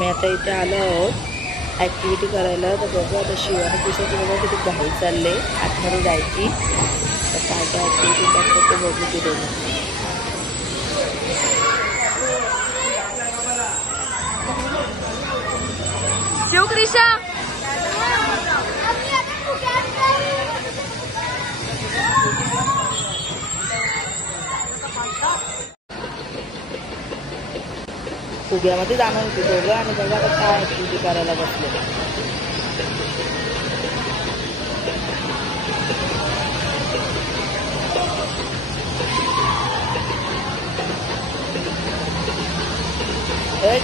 आम्ही आता इथे आलो आहोत ॲक्टिव्हिटी करायला. तर बघू आता शिवानी दिवसाची बघा किती घाई चालले आतमध्ये जायची. तर काय काय ॲक्टिव्हिटी करतो ते बघू ते दोघं. शिवक्रिशा फुग्यामध्ये जाणार होती दोघं आणि बघा आता काय ॲक्टिव्हिटी करायला बसले.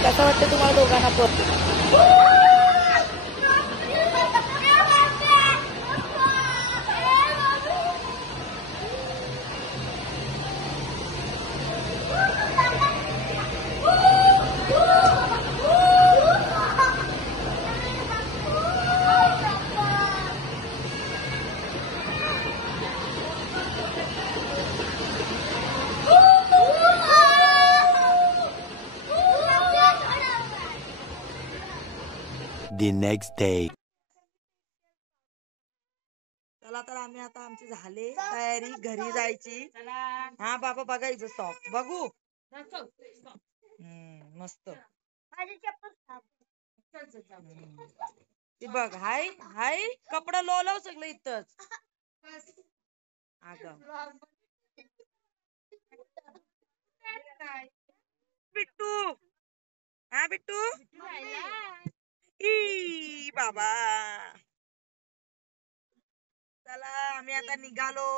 कसं वाटतं तुम्हाला दोघांना पण? The next day. चला तर आम्ही आता आमची झाले तयारी घरी जायची. हा बाबा बघायचं सॉफ्ट बघू. मस्त ती बघ. हाय हाय कपडा लोलाव सगळं इथंच. बिट्टू हा बिट्टू ई बाबा. चला आम्ही आता निघालो.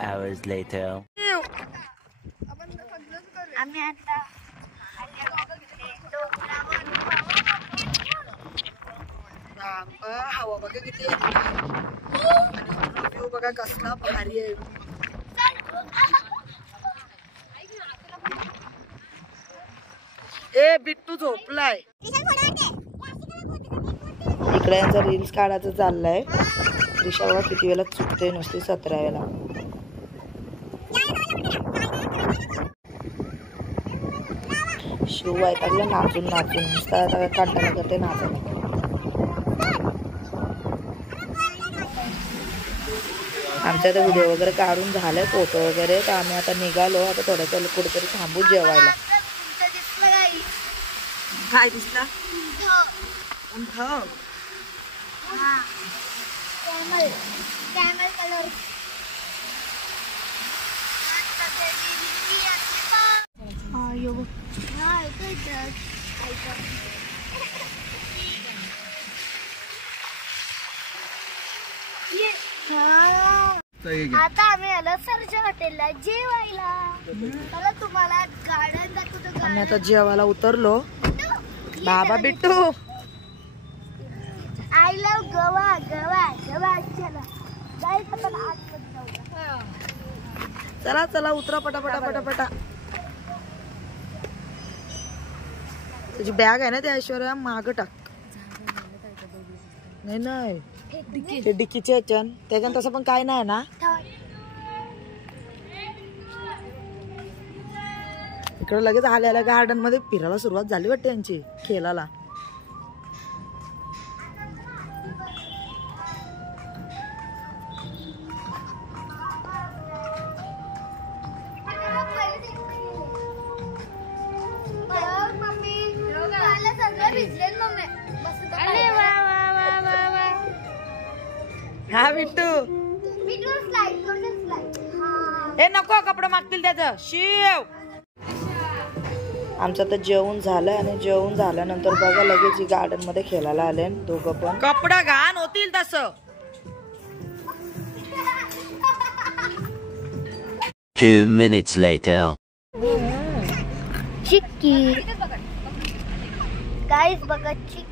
Hours later. आम्ही आता हवा बघा किती व्ह्यू बघा कसला भारी आहे. ए बिट्टू झोपलाय. इकडे यांचा रील्स काढायचं चाललंय. दिशा बघा किती वेळा चुकते नुसती 17 वेळा. शिव वैतागलं नाचून नाचून नुसता कंटाळा करते नाचायला. आमच्या तर व्हिडिओ वगैरे काढून झालाय फोटो वगैरे. तर आम्ही आता निघालो. आता थोड्या कुठेतरी थांबू जेवायला. काय दिसला? आता आम्ही आलो सरच्या हॉटेलला जेवायला. मला तुम्हाला गार्डन दाखवतो. आम्ही आता जेवायला उतरलो. बाबा बिट्टू आय लव गोवा गोवा गोवा. चला चला उतरा पटापटा पटापटा. तुझी बॅग आहे ना त्या ऐश्वर्या माग टाक. नाही नाही ते डिकीचे ह्याच्यान त्याच्यान तसं पण काय नाही ना. इकडे लगेच आल्याला गार्डन मध्ये फिरायला सुरुवात झाली वाटते यांची खेळाला. भिजले मम्मी. हा बिट्टू स्लाइड करून स्लाइड. हा हे नको कपडे मागतील त्याचं शिव. आमचं तर जेवण झालं आणि जेवण झाल्यानंतर बघा लगेच गार्डन मध्ये खेळायला आले दोघं पण. कपडा घाण होतील तसं. 2 minutes later. चिक्की गाईस बघा चिक्की.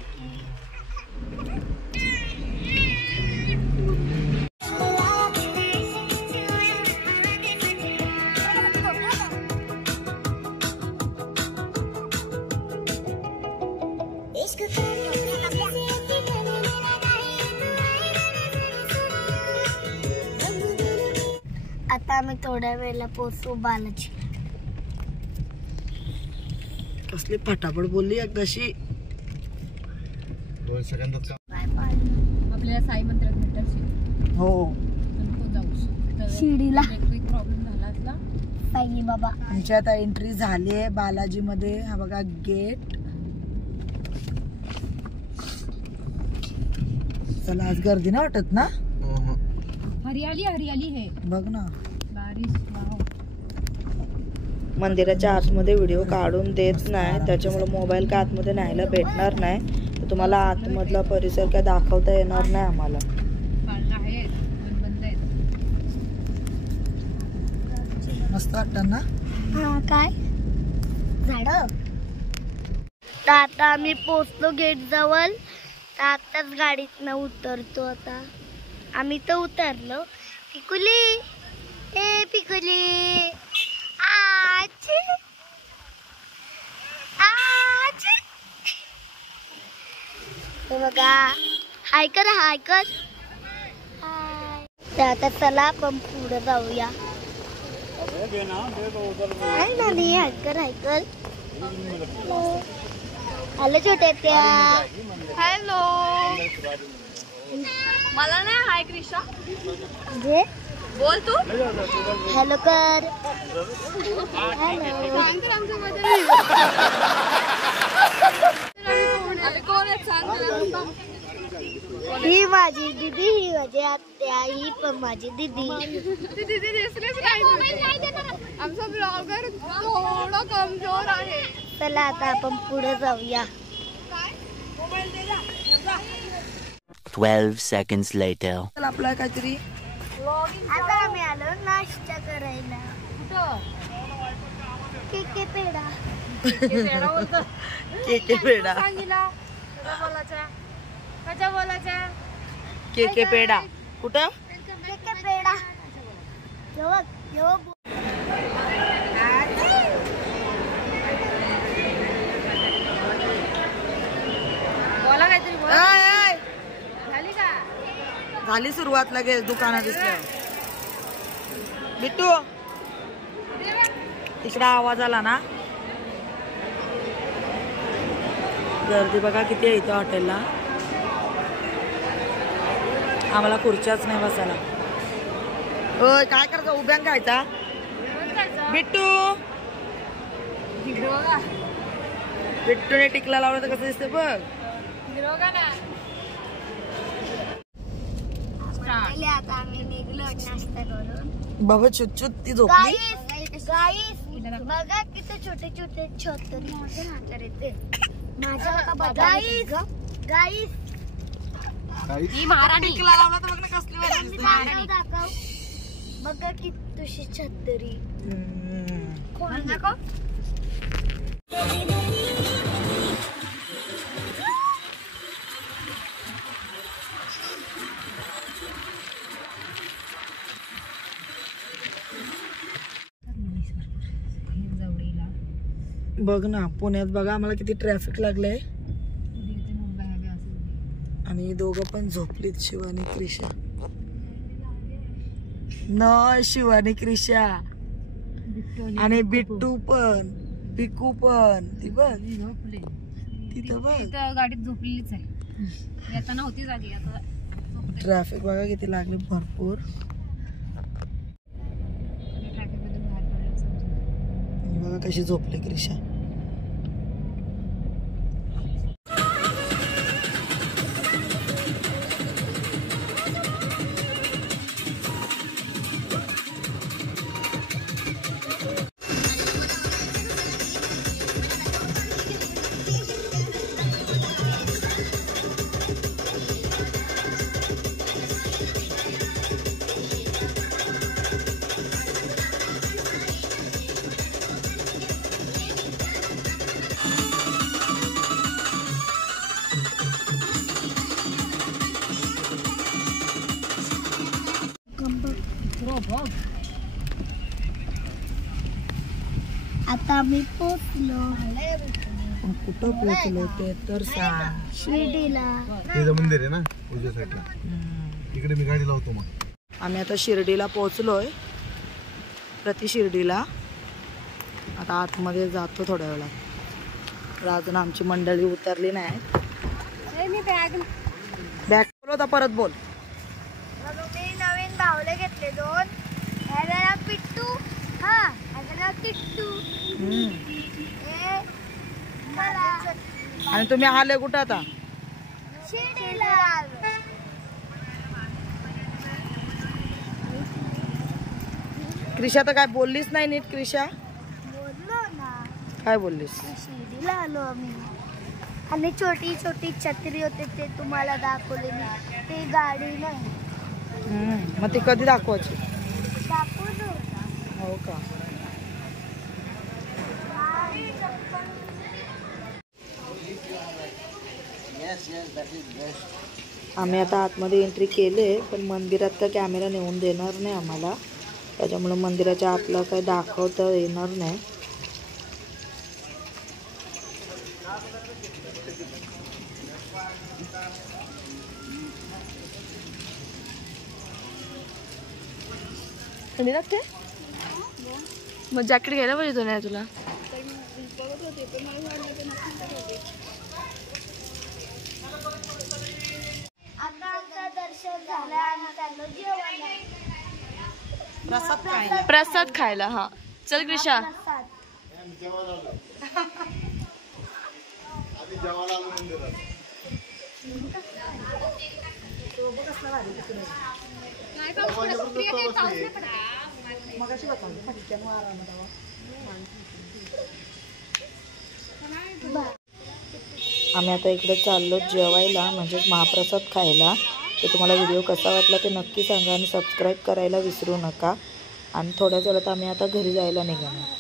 आता आम्ही थोड्या वेळेला पोहोचू बालाजी. कसली फटाफट बोलली एकदाशी. आपल्याला साई मंदिरात भेटायची हो शिर्डीला प्रॉब्लेम झाला असला. साई बाबा आमची आता एंट्री झाली आहे बालाजी मध्ये. हा बघा गेट. चला आज गर्दी नाही वाटत ना. हरियाली हरियाली है बघ ना. बारिश. वाव. मंदिराच्या आतमध्ये व्हिडिओ काढून देत नाही त्याच्यामुळे मोबाईल का आतमध्ये न्यायला भेटणार नाही. तर तुम्हाला आतमधला परिसर काय दाखवता येणार नाही आम्हाला. आहे बंद आहे. मस्त वाटत ना. हा काय झाड. तर आता आम्ही पोचलो गेट जवळ. तर आताच गाडीतनं उतरतो. आता आम्ही तर उतरलो. पिकुली ए पिकुली आजी आजी. हे बघा हाय कर हाय कर. तर आता चला आपण पुढे जाऊया. हाय नानी हाय कर हाय कर. हॅलो छोट्या त्या. हॅलो. मला नाही हाय क्रिशा जे बोल तू. हॅलो कर. हॅलो ही माझी दीदी ही माझी आत्या ही पण माझी दीदी. आमचा ब्लॉगर थोडा कमजोर आहे. चला आता आपण पुढे जाऊया. 12 seconds later. चला आपला काहीतरी. आता आम्ही आलो नाश्ता करायला. केके पेढा. केके पेढा. केके पेढा कुठं. केके पेढा. जेव्हा जेव्हा बोला काहीतरी बोल. झाली का. झाली सुरुवात लगेच दुकानात दिसलं. बिट्टू तिकडे आवाज आला ना. गर्दी बघा किती आहे इथं हॉटेलला. आम्हाला खुर्च्याच नाही बसायला. ओय काय करायचं उभ्या खायचा. बिट्टू बिट्टूने टिकला लावलं तर कसं दिसतं बघ. आता आम्ही निघलो नाश्ता करून. बाबा चुच्चूत ती झोपली. गाईस बघा किती छोटे छोटे छत्री माझ्या. गाईस गाईस ही महाराणी. लावला तर बघ ना कसली भारी दिसते. दाखव बघा किती तुझी छत्री. दाखव. बघ ना पुण्यात बघा आम्हाला किती ट्रॅफिक लागलंय. आणि दोघं पण झोपलीत शिवानी क्रिशा. न शिवानी क्रिशा आणि बिट्टू पण पिकू पण. ती बघ तिथं बघ गाडीत झोपलेलीच आहे. येताना होती जागी. आता ट्रॅफिक बघा किती लागले भरपूर. ट्रॅफिक मधून बाहेर पडलं समजून. बघा कशी झोपली क्रिशा. आम्ही पोचलो पण कुठं पोहोचलो ते तर सांग. शिर्डीला. तिथं मंदिर आहे ना उजव्या साईडला, इकडे मी गाडी लावतो मग. आम्ही आता शिर्डीला पोहोचलोय, प्रति शिर्डीला. आता आतमध्ये जातो थोड्या वेळात. तर अजून आमची मंडळी उतरली नाही. बॅग बोल होता, परत बोल. मी नवीन बाहुले घेतले 2. ह्याला पिट्टू, हा ह्याला किट्टू. आणि तुम्ही आले कुठं आता? शिर्डीला. क्रिशा तर काय बोललीच नाही नीट. क्रिशा बोललो ना, काय बोललीस? शिर्डीला आलो आम्ही. आणि छोटी छोटी छत्री होते ते तुम्हाला दाखवले मी. ते गाडी नाही मग ती कधी दाखवायची? दाखवलो. हो का? आम्ही आता आतमध्ये एंट्री केले, पण मंदिरात काय कॅमेरा नेऊन देणार नाही आम्हाला, त्याच्यामुळे मंदिराच्या आतला काय दाखवता येणार नाही. थंडी लागते मग जॅकेट घ्यायला पाहिजे नाही तुला? आता आमचं दर्शन झालं आणि चाललो जेवायला. प्रसाद खायला. हा चल क्रिशा. प्रसाद. आम्ही आता इकडे चाललो जेवायला, म्हणजेच महाप्रसाद खायला. तर तुम्हाला व्हिडिओ कसा वाटला ते नक्की सांगा आणि सबस्क्राईब करायला विसरू नका. आणि थोड्याच वेळात आम्ही आता घरी जायला निघालो.